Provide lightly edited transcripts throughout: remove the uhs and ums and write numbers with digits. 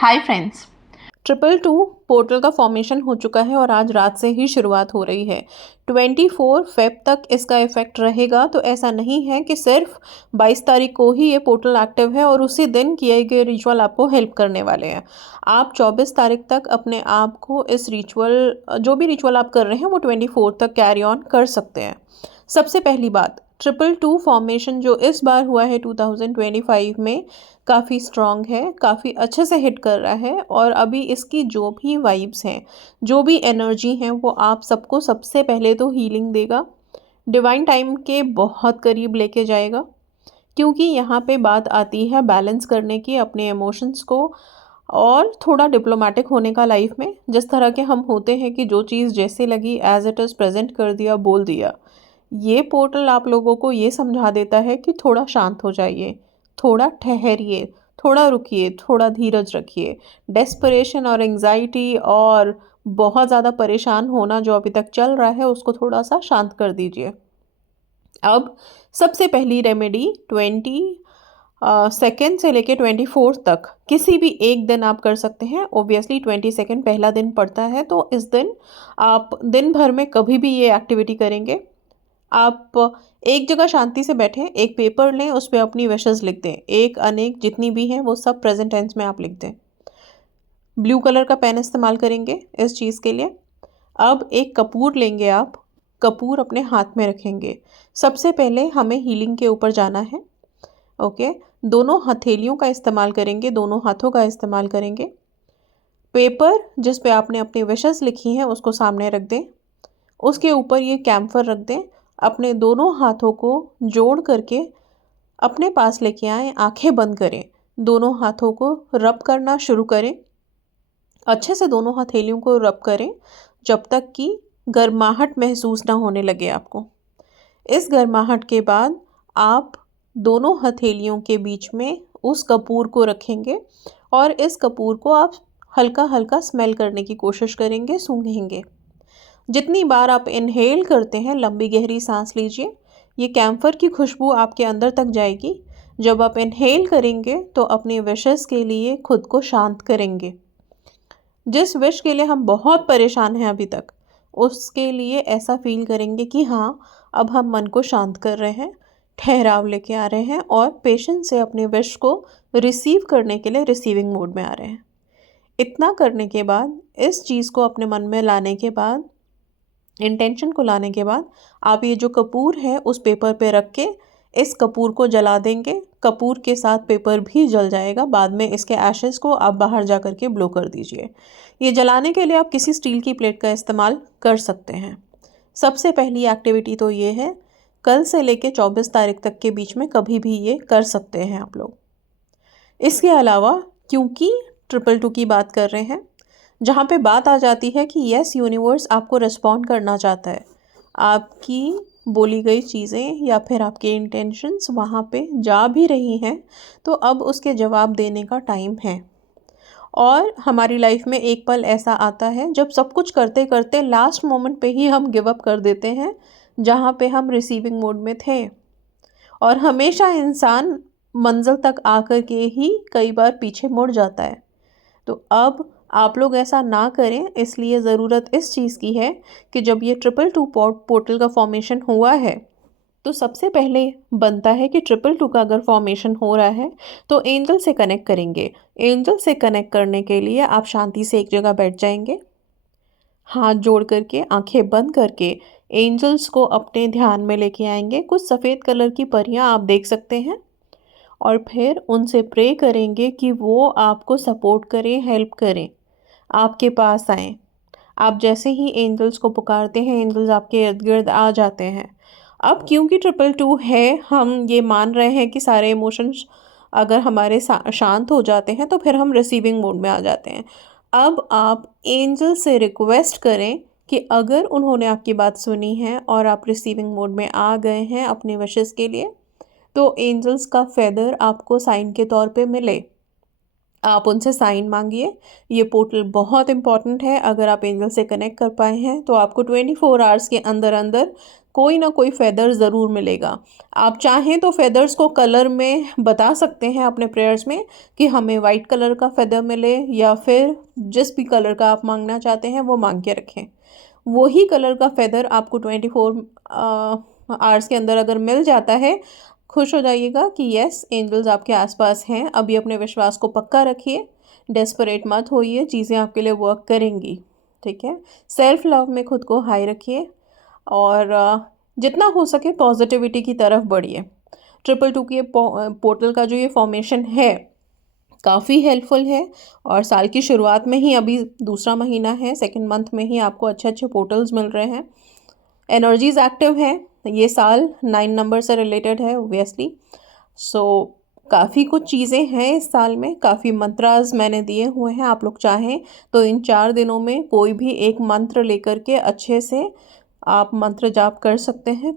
Hi friends. 222 portal का formation हो चुका है और आज रात से ही शुरुआत हो रही है। 24 फेब तक इसका इफेक्ट रहेगा। तो ऐसा नहीं है कि सिर्फ 22 तारीख को ही ये पोर्टल एक्टिव है और उसी दिन किए गए रिचुअल आपको हेल्प करने वाले हैं। आप 24 तारीख तक अपने आप को इस रिचुअल, जो भी रिचुअल आप कर रहे हैं वो 24 तक कैरी ऑन कर सकते हैं। सबसे पहली बात, 222 फॉर्मेशन जो इस बार हुआ है 2025 में काफ़ी स्ट्रॉन्ग है, काफ़ी अच्छे से हिट कर रहा है और अभी इसकी जो भी वाइब्स हैं, जो भी एनर्जी हैं, वो आप सबको सबसे पहले तो हीलिंग देगा, डिवाइन टाइम के बहुत करीब लेके जाएगा। क्योंकि यहाँ पे बात आती है बैलेंस करने की अपने इमोशंस को और थोड़ा डिप्लोमेटिक होने का लाइफ में। जिस तरह के हम होते हैं कि जो चीज़ जैसे लगी एज इट इज़ प्रेजेंट कर दिया, बोल दिया। ये पोर्टल आप लोगों को ये समझा देता है कि थोड़ा शांत हो जाइए, थोड़ा ठहरिए, थोड़ा रुकिए, थोड़ा धीरज रखिए। डेस्परेशन और एंग्जाइटी और बहुत ज़्यादा परेशान होना जो अभी तक चल रहा है उसको थोड़ा सा शांत कर दीजिए। अब सबसे पहली रेमेडी 22 से लेके 24 तक किसी भी एक दिन आप कर सकते हैं। ओबियसली 22 पहला दिन पड़ता है, तो इस दिन आप दिन भर में कभी भी ये एक्टिविटी करेंगे। आप एक जगह शांति से बैठें, एक पेपर लें, उस पे अपनी विशेज़ लिख दें। एक, अनेक, जितनी भी हैं वो सब प्रेज़ेंट टेंस में आप लिख दें। ब्लू कलर का पेन इस्तेमाल करेंगे इस चीज़ के लिए। अब एक कपूर लेंगे आप, कपूर अपने हाथ में रखेंगे। सबसे पहले हमें हीलिंग के ऊपर जाना है। ओके, दोनों हथेलियों का इस्तेमाल करेंगे, दोनों हाथों का इस्तेमाल करेंगे। पेपर जिस पे आपने अपनी विशेज़ लिखी हैं उसको सामने रख दें। उसके ऊपर ये कैम्फर रख दें। अपने दोनों हाथों को जोड़ करके अपने पास लेके आएँ, आंखें बंद करें, दोनों हाथों को रब करना शुरू करें। अच्छे से दोनों हथेलियों को रब करें जब तक कि गर्माहट महसूस ना होने लगे आपको। इस गर्माहट के बाद आप दोनों हथेलियों के बीच में उस कपूर को रखेंगे और इस कपूर को आप हल्का हल्का स्मेल करने की कोशिश करेंगे, सूंघेंगे। जितनी बार आप इनहेल करते हैं, लंबी गहरी सांस लीजिए, ये कैम्फर की खुशबू आपके अंदर तक जाएगी। जब आप इनहेल करेंगे तो अपनी विशेस के लिए खुद को शांत करेंगे। जिस विश के लिए हम बहुत परेशान हैं अभी तक, उसके लिए ऐसा फील करेंगे कि हाँ, अब हम मन को शांत कर रहे हैं, ठहराव लेके आ रहे हैं और पेशेंस से अपने विश को रिसीव करने के लिए रिसीविंग मोड में आ रहे हैं। इतना करने के बाद, इस चीज़ को अपने मन में लाने के बाद, इंटेंशन को लाने के बाद, आप ये जो कपूर है उस पेपर पे रख के इस कपूर को जला देंगे। कपूर के साथ पेपर भी जल जाएगा। बाद में इसके एशेस को आप बाहर जा कर के ब्लो कर दीजिए। ये जलाने के लिए आप किसी स्टील की प्लेट का इस्तेमाल कर सकते हैं। सबसे पहली एक्टिविटी तो ये है, कल से लेके 24 तारीख तक के बीच में कभी भी ये कर सकते हैं आप लोग। इसके अलावा, क्योंकि 222 की बात कर रहे हैं, जहाँ पे बात आ जाती है कि यस, यूनिवर्स आपको रिस्पॉन्ड करना चाहता है, आपकी बोली गई चीज़ें या फिर आपके इंटेंशंस वहाँ पे जा भी रही हैं, तो अब उसके जवाब देने का टाइम है। और हमारी लाइफ में एक पल ऐसा आता है जब सब कुछ करते करते लास्ट मोमेंट पे ही हम गिव अप कर देते हैं, जहाँ पे हम रिसीविंग मोड में थे। और हमेशा इंसान मंजिल तक आकर के ही कई बार पीछे मुड़ जाता है। तो अब आप लोग ऐसा ना करें, इसलिए ज़रूरत इस चीज़ की है कि जब ये 222 पोर्टल का फॉर्मेशन हुआ है, तो सबसे पहले बनता है कि 222 का अगर फॉर्मेशन हो रहा है तो एंजल से कनेक्ट करेंगे। एंजल से कनेक्ट करने के लिए आप शांति से एक जगह बैठ जाएंगे, हाथ जोड़ करके, आंखें बंद करके एंजल्स को अपने ध्यान में लेके आएंगे। कुछ सफ़ेद कलर की परियां आप देख सकते हैं और फिर उनसे प्रे करेंगे कि वो आपको सपोर्ट करें, हेल्प करें, आपके पास आएँ। आप जैसे ही एंजल्स को पुकारते हैं, एंजल्स आपके इर्द-गिर्द आ जाते हैं। अब क्योंकि 222 है, हम ये मान रहे हैं कि सारे इमोशंस अगर हमारे शांत हो जाते हैं तो फिर हम रिसीविंग मोड में आ जाते हैं। अब आप एंजल से रिक्वेस्ट करें कि अगर उन्होंने आपकी बात सुनी है और आप रिसीविंग मोड में आ गए हैं अपने विशेस के लिए, तो एंजल्स का फेदर आपको साइन के तौर पे मिले। आप उनसे साइन मांगिए। ये पोर्टल बहुत इंपॉर्टेंट है। अगर आप एंजल से कनेक्ट कर पाए हैं तो आपको 24 आवर्स के अंदर अंदर कोई ना कोई फेदर ज़रूर मिलेगा। आप चाहें तो फेदर्स को कलर में बता सकते हैं अपने प्रेयर्स में कि हमें वाइट कलर का फेदर मिले, या फिर जिस भी कलर का आप मांगना चाहते हैं वो मांग के रखें। वही कलर का फेदर आपको 24 आवर्स के अंदर अगर मिल जाता है, खुश हो जाइएगा कि यस एंजल्स आपके आसपास हैं। अभी अपने विश्वास को पक्का रखिए, डेस्परेट मत होइए, चीज़ें आपके लिए वर्क करेंगी। ठीक है, सेल्फ लव में खुद को हाई रखिए और जितना हो सके पॉजिटिविटी की तरफ बढ़िए। 222 की पोर्टल का जो ये फॉर्मेशन है काफ़ी हेल्पफुल है, और साल की शुरुआत में ही, अभी दूसरा महीना है, सेकंड मंथ में ही आपको अच्छे अच्छे पोर्टल्स मिल रहे हैं। एनर्जीज एक्टिव है, ये साल 9 नंबर से रिलेटेड है ओबियसली। सो काफ़ी कुछ चीज़ें हैं इस साल में, काफ़ी मंत्रास मैंने दिए हुए हैं। आप लोग चाहें तो इन 4 दिनों में कोई भी एक मंत्र लेकर के अच्छे से आप मंत्र जाप कर सकते हैं। भी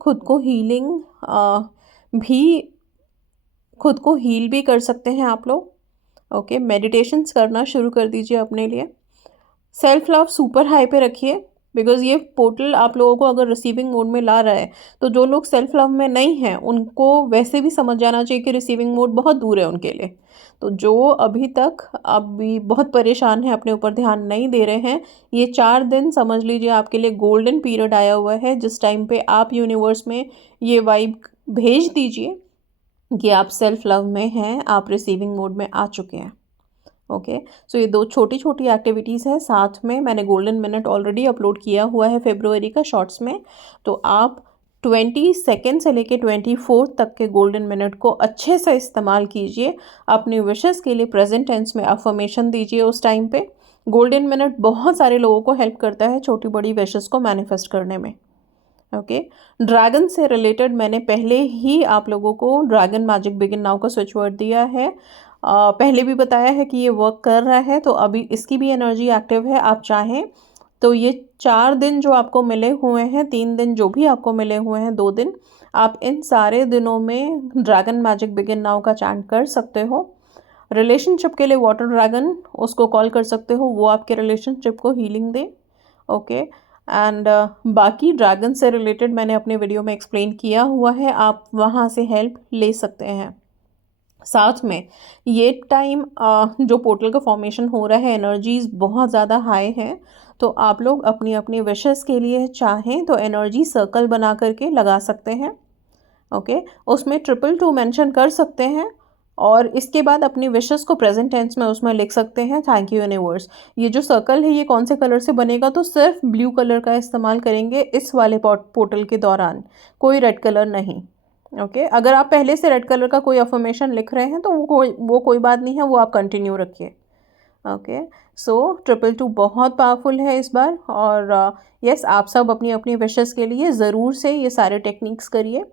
खुद को हील भी कर सकते हैं आप लोग। ओके, मेडिटेशंस करना शुरू कर दीजिए अपने लिए। सेल्फ लव सुपर हाई पे रखिए, बिकॉज़ ये पोर्टल आप लोगों को अगर रिसीविंग मोड में ला रहा है, तो जो लोग सेल्फ लव में नहीं हैं उनको वैसे भी समझ जाना चाहिए कि रिसीविंग मोड बहुत दूर है उनके लिए। तो जो अभी बहुत परेशान हैं, अपने ऊपर ध्यान नहीं दे रहे हैं, ये 4 दिन समझ लीजिए आपके लिए गोल्डन पीरियड आया हुआ है, जिस टाइम पे आप यूनिवर्स में ये वाइब भेज दीजिए कि आप सेल्फ लव में हैं, आप रिसीविंग मोड में आ चुके हैं। ओके, सो ये 2 छोटी छोटी एक्टिविटीज़ है। साथ में मैंने गोल्डन मिनट ऑलरेडी अपलोड किया हुआ है फरवरी का शॉर्ट्स में, तो आप 22 से लेके 24 तक के गोल्डन मिनट को अच्छे से इस्तेमाल कीजिए। अपनी विशेस के लिए प्रेजेंट टेंस में अफर्मेशन दीजिए उस टाइम पे। गोल्डन मिनट बहुत सारे लोगों को हेल्प करता है छोटी बड़ी विशेस को मैनिफेस्ट करने में। ओके, ड्रैगन से रिलेटेड मैंने पहले ही आप लोगों को ड्रैगन मैजिक बिगिन नाउ का स्विच वर्ड दिया है। पहले भी बताया है कि ये वर्क कर रहा है, तो अभी इसकी भी एनर्जी एक्टिव है। आप चाहें तो ये 4 दिन जो आपको मिले हुए हैं, 3 दिन जो भी आपको मिले हुए हैं, 2 दिन, आप इन सारे दिनों में ड्रैगन मैजिक बिगिन नाउ का चैंट कर सकते हो। रिलेशनशिप के लिए वाटर ड्रैगन उसको कॉल कर सकते हो, वो आपके रिलेशनशिप को हीलिंग दे। ओके, एंड बाकी ड्रैगन से रिलेटेड मैंने अपने वीडियो में एक्सप्लेन किया हुआ है, आप वहाँ से हेल्प ले सकते हैं। साथ में ये टाइम जो पोर्टल का फॉर्मेशन हो रहा है, एनर्जीज बहुत ज़्यादा हाई है, तो आप लोग अपनी अपनी विशेस के लिए चाहें तो एनर्जी सर्कल बना करके लगा सकते हैं। ओके, उसमें 222 मेंशन कर सकते हैं, और इसके बाद अपनी विशेस को प्रेजेंट टेंस में उसमें लिख सकते हैं, थैंक यू यूनिवर्स। ये जो सर्कल है ये कौन से कलर से बनेगा, तो सिर्फ ब्लू कलर का इस्तेमाल करेंगे इस वाले पोर्टल के दौरान, कोई रेड कलर नहीं। ओके, अगर आप पहले से रेड कलर का कोई अफर्मेशन लिख रहे हैं तो वो कोई बात नहीं है, वो आप कंटिन्यू रखिए। ओके, सो 222 बहुत पावरफुल है इस बार, और यस आप सब अपनी अपनी विशेस के लिए ज़रूर से ये सारे टेक्निक्स करिए।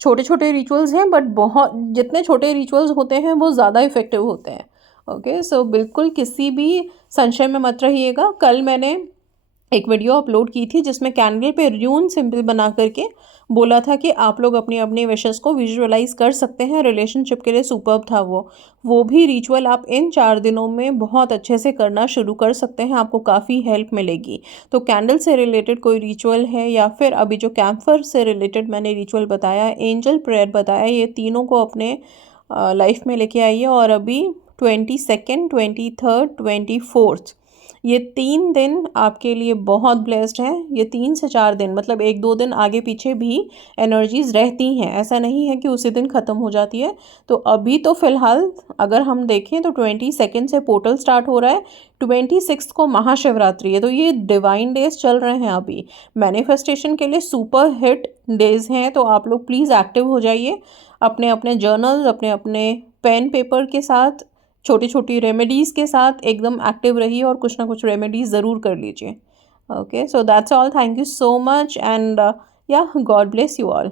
छोटे छोटे रिचुअल्स हैं, बट बहुत जितने छोटे रिचुअल्स होते हैं वो ज़्यादा इफ़ेक्टिव होते हैं। ओके, सो बिल्कुल किसी भी संशय में मत रहिएगा। कल मैंने एक वीडियो अपलोड की थी जिसमें कैंडल पे रून सिंबल बना करके बोला था कि आप लोग अपनी अपनी विशेस को विजुअलाइज कर सकते हैं। रिलेशनशिप के लिए सुपर्ब था वो भी रिचुअल आप इन 4 दिनों में बहुत अच्छे से करना शुरू कर सकते हैं, आपको काफ़ी हेल्प मिलेगी। तो कैंडल से रिलेटेड कोई रिचुअल है, या फिर अभी जो कैम्फर से रिलेटेड मैंने रिचुअल बताया, एंजल प्रेयर बताया, ये तीनों को अपने लाइफ में लेके आइए। और अभी 22, 23, 24 ये 3 दिन आपके लिए बहुत ब्लेस्ड हैं। ये 3 से 4 दिन, मतलब 1-2 दिन आगे पीछे भी एनर्जीज रहती हैं, ऐसा नहीं है कि उसी दिन ख़त्म हो जाती है। तो अभी तो फ़िलहाल अगर हम देखें तो 22 से पोर्टल स्टार्ट हो रहा है, 26 को महाशिवरात्रि है, तो ये डिवाइन डेज चल रहे हैं अभी, मैनिफेस्टेशन के लिए सुपर हिट डेज हैं। तो आप लोग प्लीज़ एक्टिव हो जाइए, अपने अपने जर्नल्स, अपने अपने पेन पेपर के साथ, छोटी छोटी रेमेडीज़ के साथ एकदम एक्टिव रहिए, और कुछ ना कुछ रेमेडीज़ ज़रूर कर लीजिए। Okay, so that's all, thank you so much, and या गॉड ब्लेस यू ऑल।